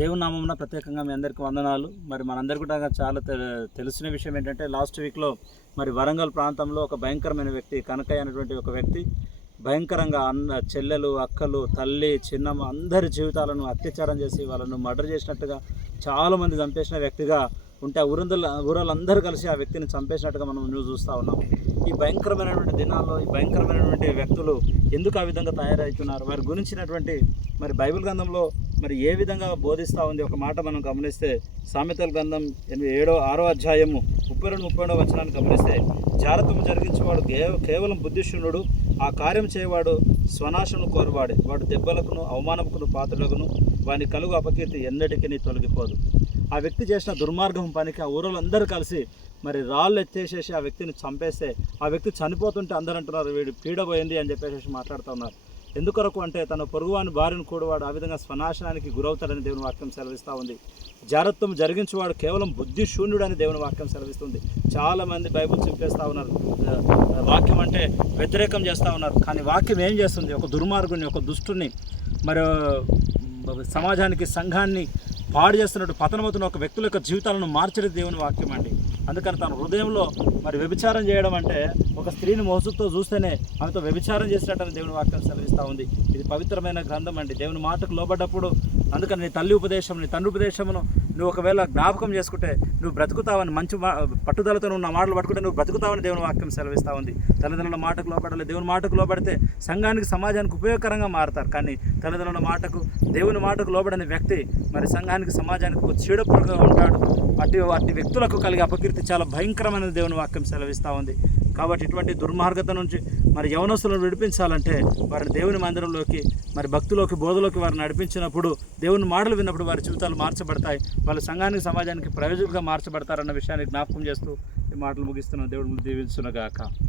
దేవుని నామంన ప్రత్యేకంగా మీ అందరికీ వందనాలు. మరి మనందరికీ కూడా చాలా తె- తెలిసిన విషయం ఏంటంటే లాస్ట్ వీక్లో మరి వరంగల్ ప్రాంతంలో ఒక భయంకరమైన వ్యక్తి కనకయ్య అనేటువంటి ఒక వ్యక్తి భయంకరంగా అన్న చెల్లెలు అక్కలు తల్లి చిన్నమ్మ అందరి జీవితాలను అత్యాచారం చేసి వాళ్ళను మర్డర్ చేసినట్టుగా చాలామంది చంపేసిన వ్యక్తిగా ఉంటే ఆ ఊరందరూ ఊరాలందరూ కలిసి ఆ వ్యక్తిని చంపేసినట్టుగా మనం న్యూస్ చూస్తూ ఉన్నాం. ఈ భయంకరమైనటువంటి దినాల్లో ఈ భయంకరమైనటువంటి వ్యక్తులు ఎందుకు ఆ విధంగా తయారవుతున్నారు? వారి గురించినటువంటి మరి బైబిల్ గ్రంథంలో మరి ఏ విధంగా బోధిస్తూ ఉంది ఒక మాట మనం గమనిస్తే సామెతల గ్రంథం ఎనిమిది ఏడో ఆరో అధ్యాయము ముప్పై రెండు ముప్పై రెండో వచనాన్ని గమనిస్తే జాగ్రత్తము జరిగించేవాడు కేవలం బుద్ధిశూన్యుడు ఆ కార్యం చేయవాడు స్వనాశను కోరువాడే. వాడు దెబ్బలకును అవమానముకును పాత్రలకును వాని కలుగు అపకీర్తి ఎన్నటికీ తొలగిపోదు. ఆ వ్యక్తి చేసిన దుర్మార్గం పనికి ఆ ఊరోళ్ళందరూ కలిసి మరి రాళ్ళు ఎత్తేసేసి ఆ వ్యక్తిని చంపేస్తే ఆ వ్యక్తి చనిపోతుంటే అందరూ అంటున్నారు వీడు పీడబోయింది అని చెప్పేసి మాట్లాడుతున్నారు ఎందుకొరకు అంటే తన పొరుగువాని భార్యను కూడవాడు ఆ విధంగా స్వనాశనానికి గురవుతాడని దేవుని వాక్యం సెలవిస్తూ ఉంది. జారత్వం జరిగించేవాడు కేవలం బుద్ధి శూన్యుడు అని దేవుని వాక్యం సెలవిస్తుంది. చాలా మంది బైబుల్ చెప్పేస్తూ ఉన్నారు. వాక్యం అంటే వ్యతిరేకం చేస్తూ ఉన్నారు. కానీ వాక్యం ఏం చేస్తుంది? ఒక దుర్మార్గుని ఒక దుష్టుని మరి సమాజానికి సంఘాన్ని పాడు చేస్తున్నట్టు పతనమవుతున్న ఒక వ్యక్తుల యొక్క జీవితాలను మార్చడం దేవుని వాక్యం అండి. అందుకని తన హృదయంలో మరి వ్యభిచారం చేయడం అంటే ఒక స్త్రీని మోసంతో చూస్తేనే ఆమెతో వ్యభిచారం చేసినట్టని దేవుని వాక్యం సెలవిస్తూ ఉంది. ఇది పవిత్రమైన గ్రంథం అండి. దేవుని మాటకు లోబడ్డప్పుడు అందుకని నీ తల్లి ఉపదేశం నీ తండ్రి ఉపదేశమును నువ్వు ఒకవేళ జ్ఞాపకం చేసుకుంటే నువ్వు బ్రతుకుతావని మంచి మా- పట్టుదలతో నువ్వు నా మాటలు పట్టుకుంటే నువ్వు బ్రతుకుతావని దేవుని వాక్యం సెలవిస్తూ ఉంది. తల్లిదండ్రుల మాటకు లోపడలే దేవుని మాటకు లోబడితే సంఘానికి సమాజానికి ఉపయోగకరంగా మారతారు. కానీ తల్లిదండ్రుల మాటకు దేవుని మాటకు లోబడని వ్యక్తి మరి సంఘానికి సమాజానికి ఒక చీడపురుగా ఉంటాడు. అటు అటు వ్యక్తులకు కలిగే అపకీర్తి చాలా భయంకరమైన దేవుని వాక్యం సెలవిస్తూ ఉంది. కాబట్టి ఇటువంటి దుర్మార్గత నుంచి మరి యవనస్తులను విడిపించాలంటే వారిని దేవుని మందిరంలోకి మరి భక్తులోకి బోధలోకి వారిని నడిపించినప్పుడు దేవుని మాటలు విన్నప్పుడు వారి జీవితాలు మార్చబడతాయి. వాళ్ళ సంఘానికి సమాజానికి ప్రయోజకులుగా మార్చబడతారన్న విషయాన్ని జ్ఞాపకం చేస్తూ ఈ మాటలు ముగిస్తున్న. దేవుడు దీవించునగాక.